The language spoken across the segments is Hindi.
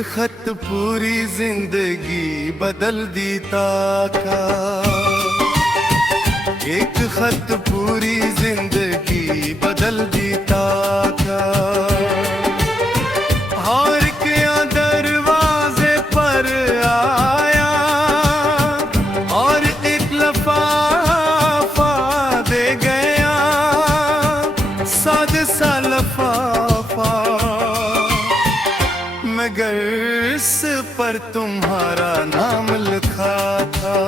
खत पूरी जिंदगी बदल दीता का, एक खत पूरी जिंदगी बदल दीता का। हार के दरवाजे पर आया और एक लफाफा दे गया, सादे सा लफाफा, मगर इस पर तुम्हारा नाम लिखा था।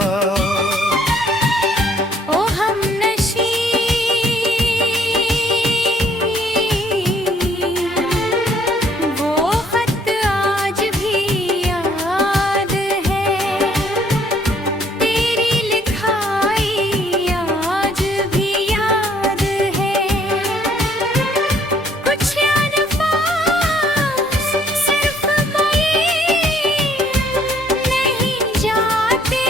ओ हमनशी वो खत आज भी याद है, तेरी लिखाई आज भी याद है। कुछ अल्फाज सिर्फ नहीं जाते,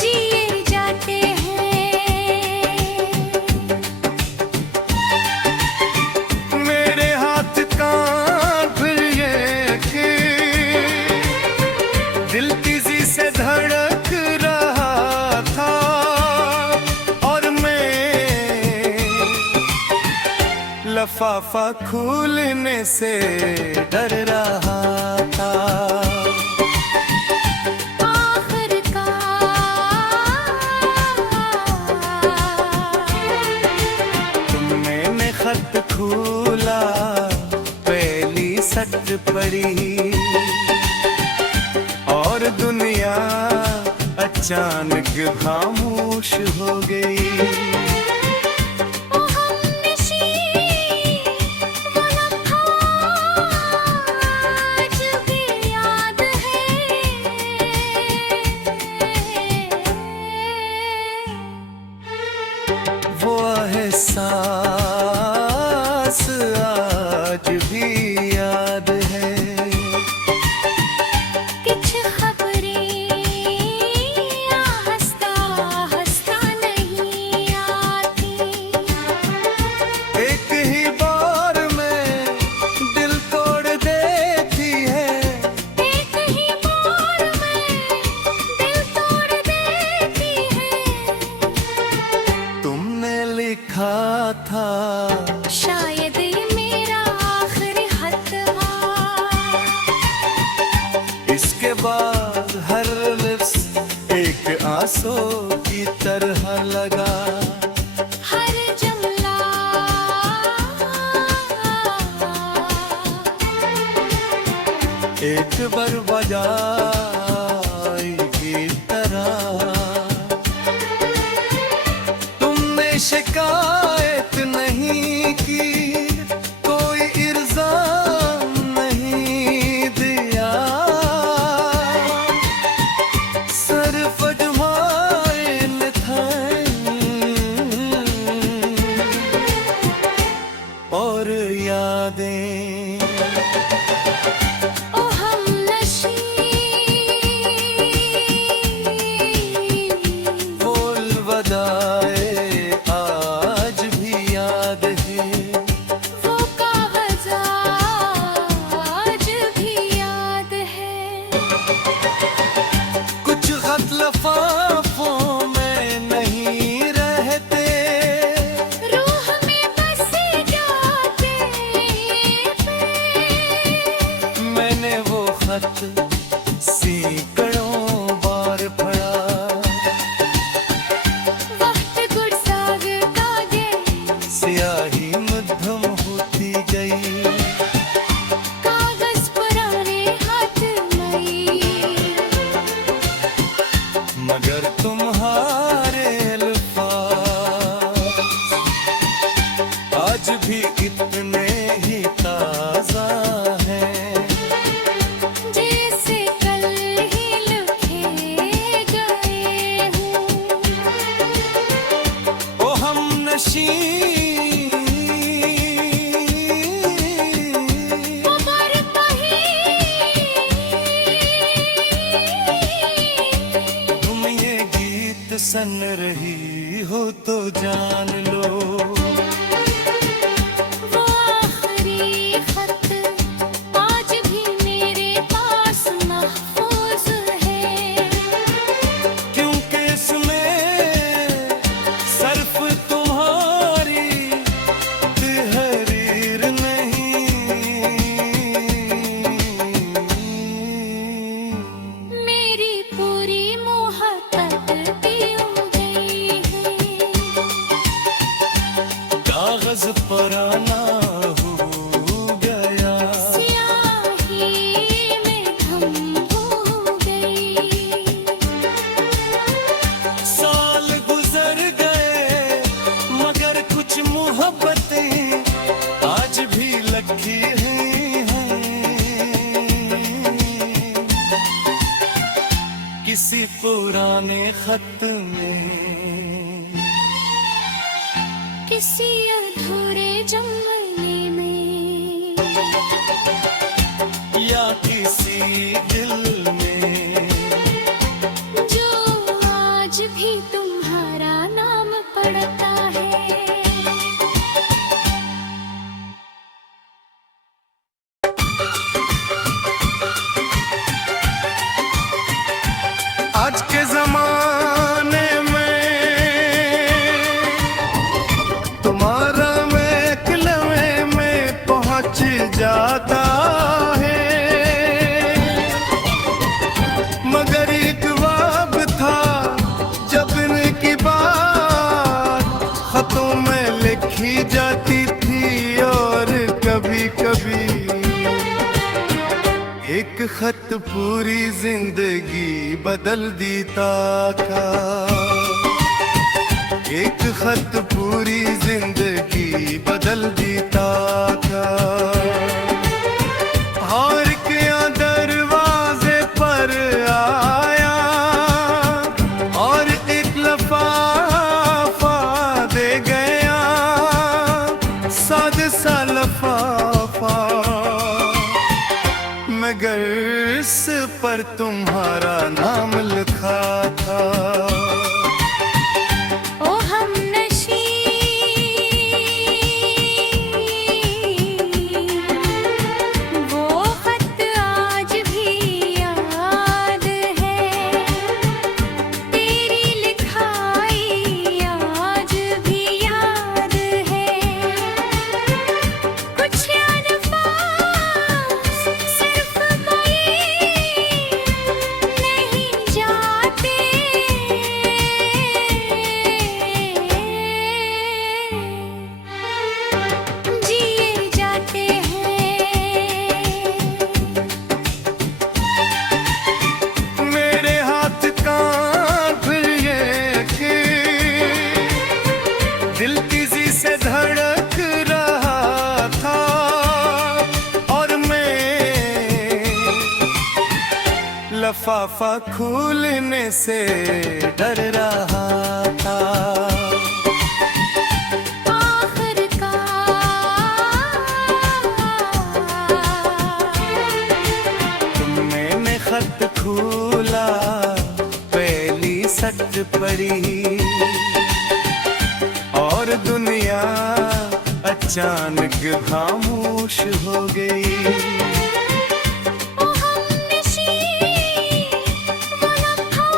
जिए जाते हैं। मेरे हाथ कांप ये कि दिल तेजी से धड़क रहा था, और मैं लफाफा खुलने से डर रहा था। तुमने खत खोला, पहली सट पड़ी और दुनिया अचानक खामोश हो गई। ओ हमनशी वो लम्हा आज भी याद है, वो एहसास आज भी याद है। किछ खबरें हंसता हंसता नहीं आती, एक ही बार में दिल तोड़ देती है, एक ही बार में दिल तोड़ देती है। तुमने लिखा था शायद ये मेरा आखिरी खत था, इसके बाद हर लिप्स एक आंसू की तरह लगा। हर जुमला एक बार बजाई की तरह। तुमने शिकायत नहीं की, कोई इल्जाम नहीं दिया, सिर्फ अजमाइल था और यादें। ओ हमनशी बोल बजाए आज भी याद है, वो कागज़ आज भी याद है। कुछ खत लफाफों में नहीं रहते, रूह में बस जाते पे, मैंने वो खत सैकड़ों बार पढ़ा। वक्त गुजरता गया, स्याही मध्यम होती गई, कागज़ पुराने हाथ में, मगर तुम्हारे अल्फाज आज भी इतने ही ताजा हैं, जैसे कल ही लिखे गए हूँ। ओ हमनशी वो बार कहीं तुम ये गीत सुन रही हो तो जान लो। बर्फ तुम्हारी तहरीर नहीं, मेरी पूरी मोहब्बत पियो गई है, कागज पराना हो गया, स्याही में धम हो गई। साल गुजर गए मगर कुछ मोहब्बतें आज भी लगी हैं, किसी पुराने खत में, किसी अधूरे जमने में, या किसी दिल में, जो आज भी तुम्हारा नाम पढ़ता है। आज के जमाने में तुम्हारा महकलवे में पहुंच जाता है, मगर एक वक्त था जब इनकी बात खतों में लिखी जाती थी, और कभी कभी एक खत पूरी जिंदगी बदल देता था, एक खत पूरी जिंदगी बदल देता था। हार के दरवाजे पर आया और एक लफाफा दे गया, साद सा लफाफा, मगर इस पर तुम्हारा नाम लिखा था। ओ हमनशी, वो खत आज भी याद है, तेरी लिखाई आज भी याद है, कुछ अल्फाज सिर्फ नहीं जाते, जिए जाते हैं। मेरे हाथ कांप ये कि दिल तेजी से धड़क रहा था, और मैं लफाफा खुलने से डर रहा था। मैंने खत खोला, पहली सट पड़ी, और दुनिया अचानक खामोश हो गई। ओ हमनशी, वो लम्हा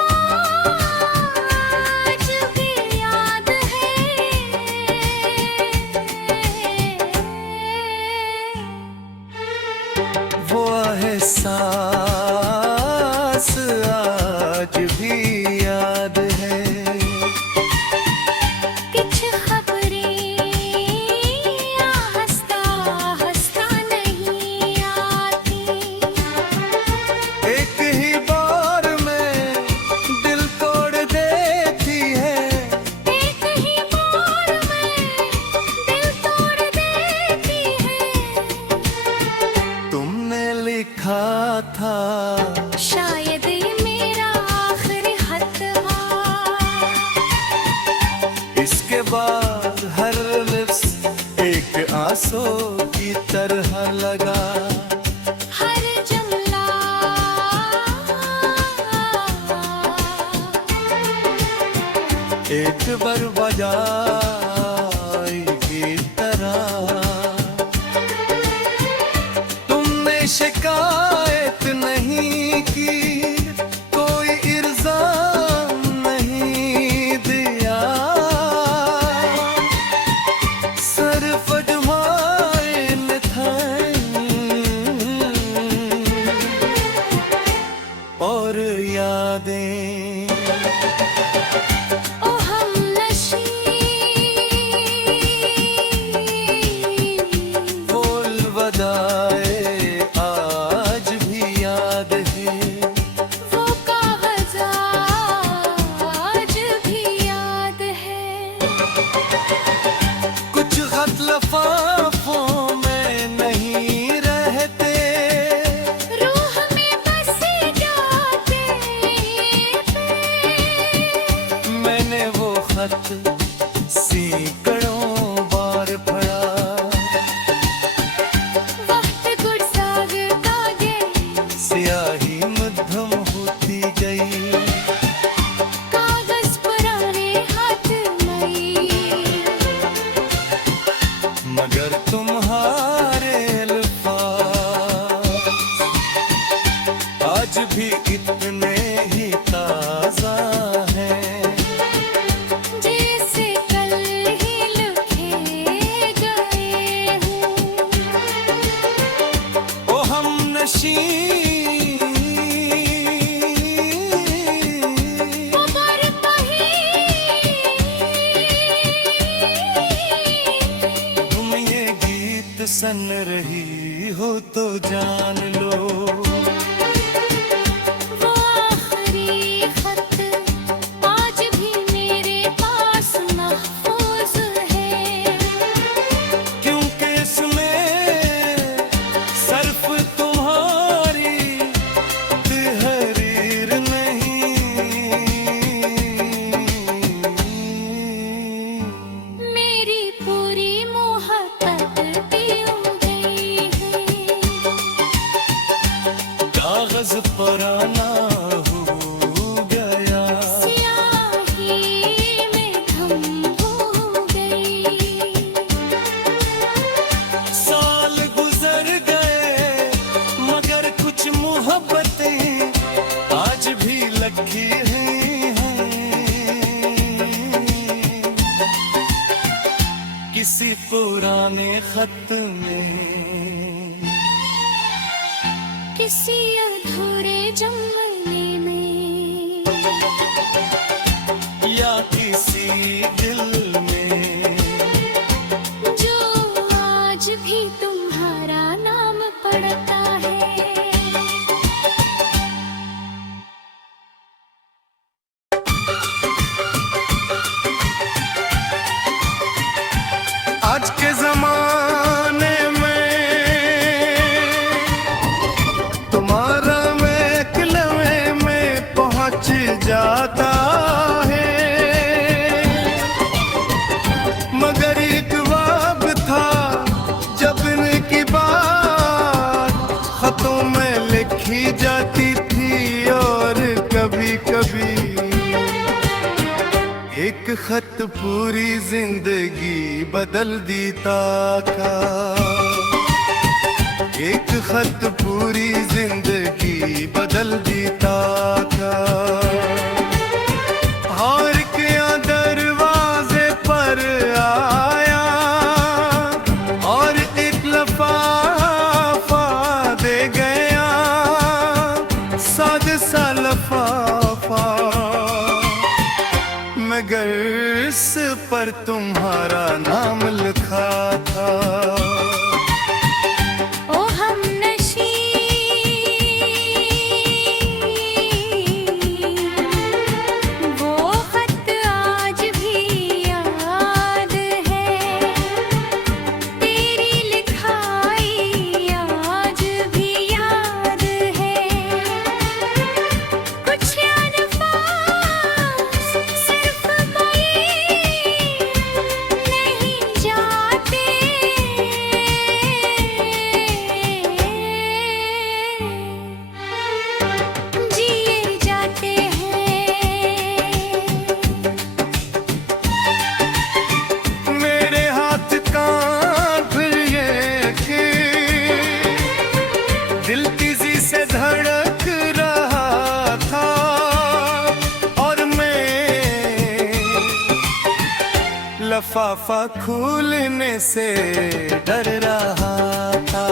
आज भी याद है, वो एहसास आज भी याद है, कुछ खबरें हंसता हंसता नहीं आती, एक ही बार में दिल तोड़ देती है, एक ही बार में दिल तोड़ देती है। तुमने लिखा था शायद ये मेरा आखिरी खत था, इसके बाद हर लिप्स एक आंसू की तरह लगा, हर जुमला एक बार बजाई की तरह। तुमने शिकायत नहीं की, कोई इल्जाम नहीं दिया, कुछ खत लफाफों में नहीं रहते, रूह में बस जाते थे। मैंने वो खत सैकड़ों बार पढ़ा। वक्त गुरसागता गए, स्याही मध्यम होती गई, कागज पुराने हाथ मई। मगर तुम्हारे अल्फाज आज भी इतने ही ताजा हैं, जैसे कल ही लिखे गए हूँ। ओ हम नशी उमर तुम ये गीत सुन रही हो तो जान लो, वो आखिरी खत आज भी मेरे पास महफूज है। क्योंकि इसमें सिर्फ तुम्हारी तहरीर नहीं, मेरी पूरी मोहब्बत पियो गई है। कागज पुराना हो गया, स्याही में धम हो गई। साल गुजर गए मगर कुछ मोहब्बतें आज भी लगी हैं। किसी पुराने खत में, किसी अधूरे जंगले में, या किसी दिल में, जो आज भी तुम्हारा नाम पढ़ता है। आज के जमाने में तुम्हारा मैं कलमे में पहुंच जाता है, मगर एक वक्त था जब इनकी बात खतों में लिखी जाती थी, और कभी कभी एक खत पूरी जिंदगी बदल देता था। एक खत पूरी जिंदगी बदल देता था। हार के दरवाजे पर आया और एक लफाफा दे गया, सादा सा लफाफा, मगर इस पर तुम्हारा नाम लिखा था। ओ हमनशी, वो खत आज भी याद है। तेरी लिखाई आज भी याद है। कुछ अल्फाज सिर्फ मई नहीं जाते, जिए जाते हैं। मेरे हाथ कांप ये कि दिल तेजी से धड़क रहा था, और मैं लफाफा खुलने से डर रहा था।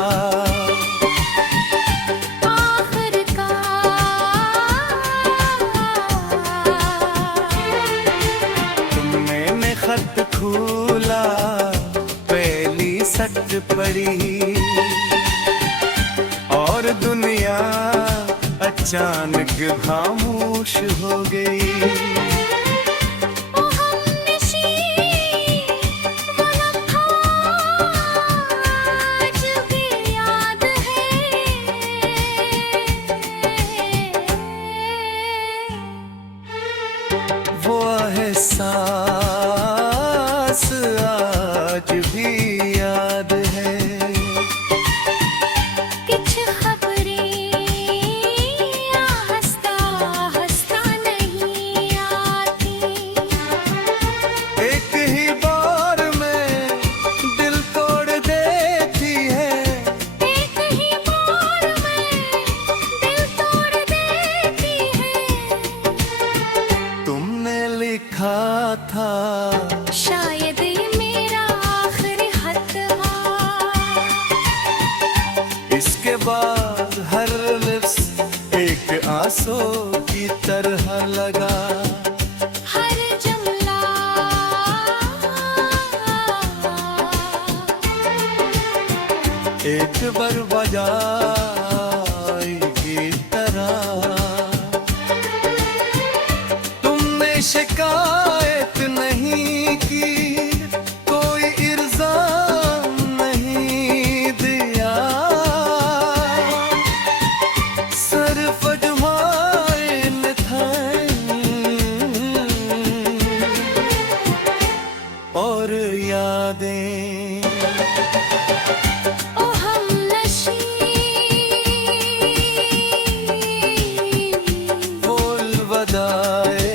तुमने खत खोला, पहली सट पड़ी, और दुनिया अचानक खामोश हो गई। ओ हमनशी, बाद हर लिप्स एक आंसू की तरह लगा। हर जुमला एक बार बजाई की तरह। तुमने शिकायत नहीं की, कोई इल्जाम नहीं दिया, सिर्फ अजमाइन था और यादें। ओ हमनशी बोल बदाए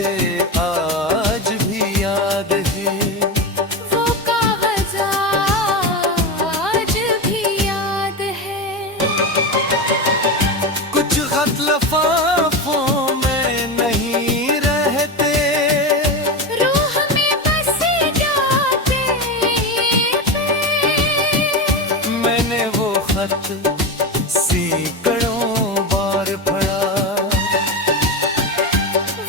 आज भी याद है, वो कागज़ आज भी याद है। कुछ खत लफाफों में नहीं रहते, रूह में बस जाते पे मैंने वो खत सैकड़ों बार पढ़ा।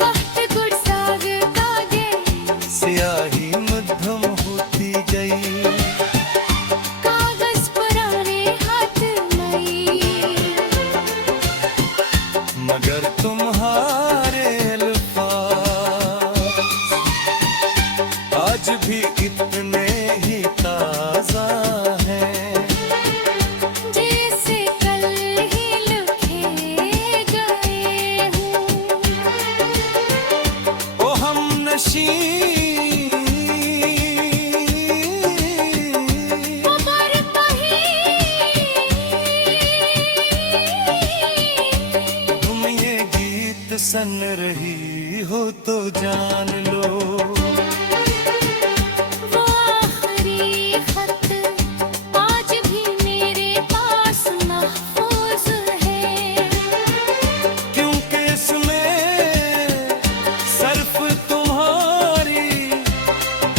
वक्त गुरसाग कागे स्याही मध्यम होती गई, कागज पुराने हाथ मई। मगर तुम्हारे अल्फाज आज भी इतने ही ताजा हैं, जैसे कल ही लिखे गए हों। ओ हमनशी उमर कहीं तुम ये गीत सुन रही हो तो जान लो, वो आखिरी खत आज भी मेरे पास महफूज है। क्योंकि इसमें सिर्फ तुम्हारी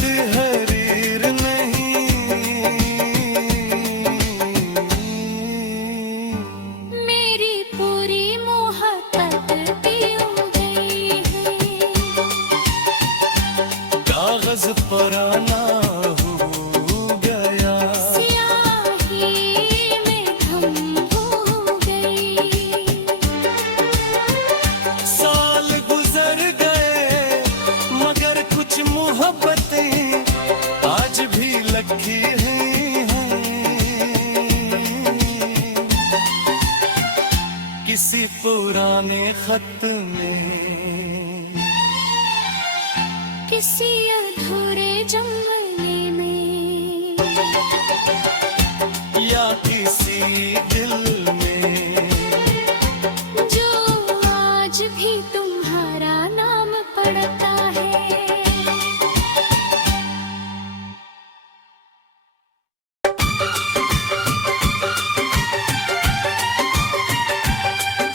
तहरीर नहीं, मेरी पूरी मोहब्बत पीऊं गई है। कागज पुराना हो गया, स्याही में धुम हो गई। साल गुजर गए मगर कुछ मोहब्बतें आज भी लगी हैं। किसी पुराने खत में, किसी अधूरे जंगले में, या किसी दिल में, जो आज भी तुम्हारा नाम पढ़ता है।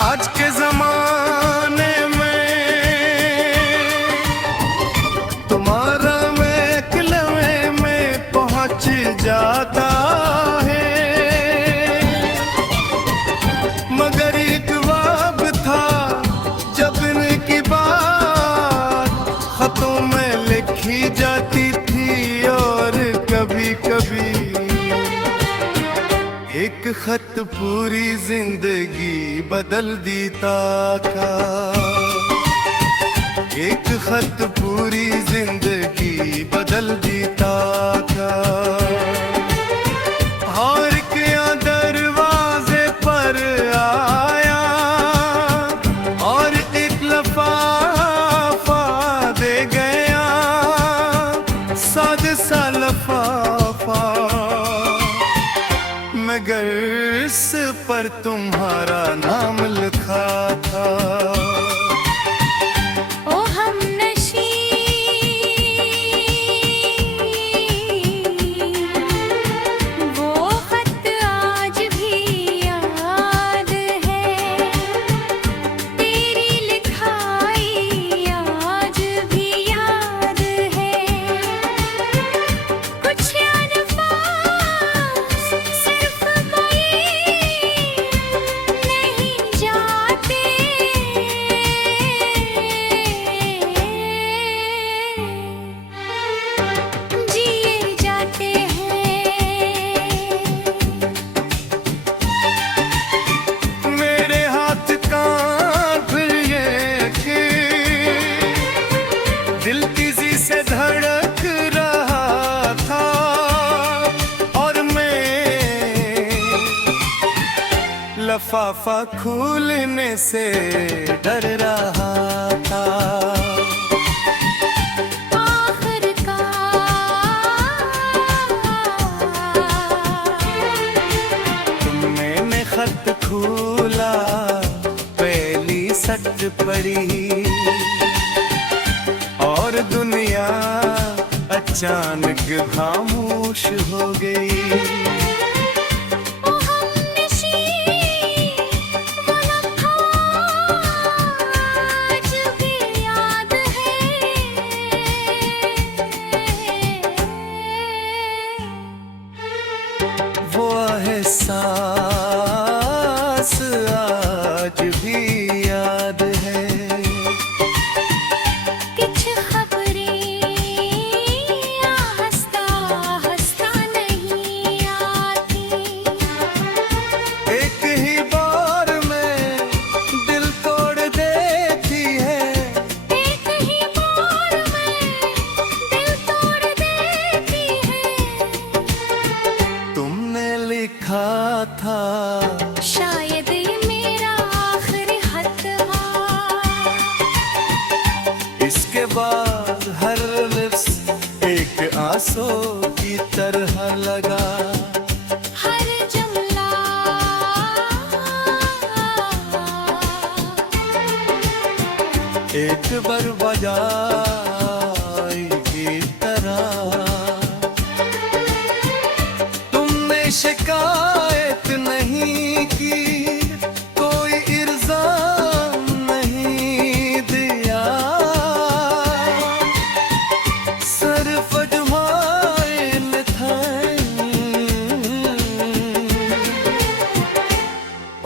आज के जमाने में तुम्हारा महकलवे में पहुंच जाता है, मगर एक वक्त था जब इनकी बात खतों में लिखी जाती थी, और कभी कभी एक खत पूरी जिंदगी बदल देता था। एक खत पूरी जिंदगी बदल देता था। हार के दरवाजे पर आया और एक लफाफा दे गया, सादे सा लफाफा, मगर इस पर तुम्हारा नाम लिखा था। ओ हमनशी वो खत आज भी याद है। तेरी लिखाई आज भी याद है। कुछ अल्फाज सिर्फ मई लफाफा खुलने से डर रहा था। तुमने खत खोला, पहली सट पड़ी और दुनिया अचानक खामोश हो गई। वो एहसास आज भी याद है। कुछ खबरें हंसता हंसता नहीं आती। एक ही बार में दिल तोड़ देती है। एक ही बार में दिल तोड़ देती है। तुमने लिखा था शायद ये मेरा आखिरी खत था। इसके बाद हर लिप्स एक आंसू की तरह लगा। हर जुमला एक बार बजाई की तरह। तुमने शिकायत नहीं की, कोई इल्जाम नहीं दिया, सिर्फ अजमाइन था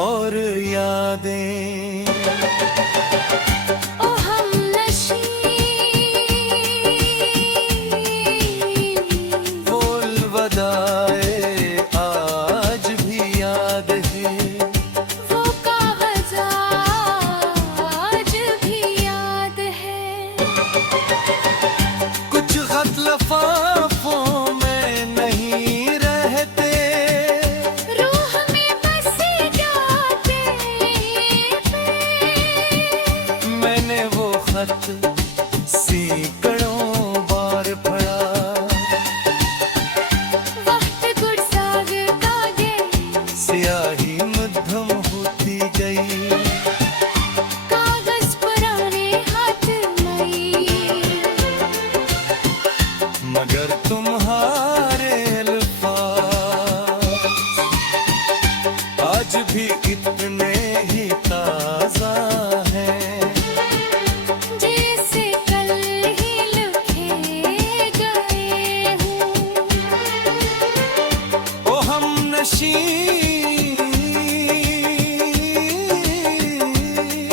और यादें। ओ हमनशी बोल बदाए आज भी याद है। वो कागज़ आज भी याद है। कुछ खत लफाफों में नहीं रहते, रूह में बस जाते पे। मैंने वो खत सैकड़ों बार पढ़ा। वक्त गुज़रता गया, स्याही मध्यम होती गई। कागज़ पुराने हाथ नहीं। मगर तुम्हारे अल्फाज आज भी इतने ही ताज़ा हैं जैसे कल ही लिखे गए हों। ओ हमनशी।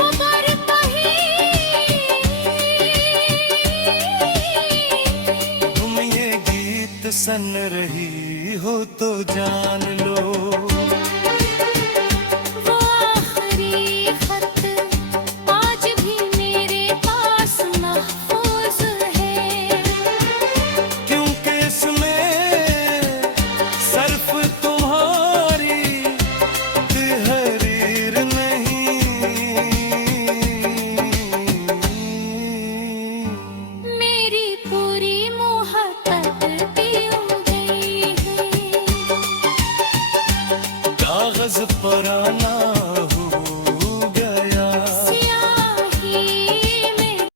उमर कहीं तुम ये गीत सुन रही हो तो जान लो, वो आखिरी खत आज भी मेरे पास महफूज है। क्योंकि इसमें सिर्फ तुम्हारी तहरीर नहीं, मेरी पूरी मोहब्बत पियो गई है। कागज पुराना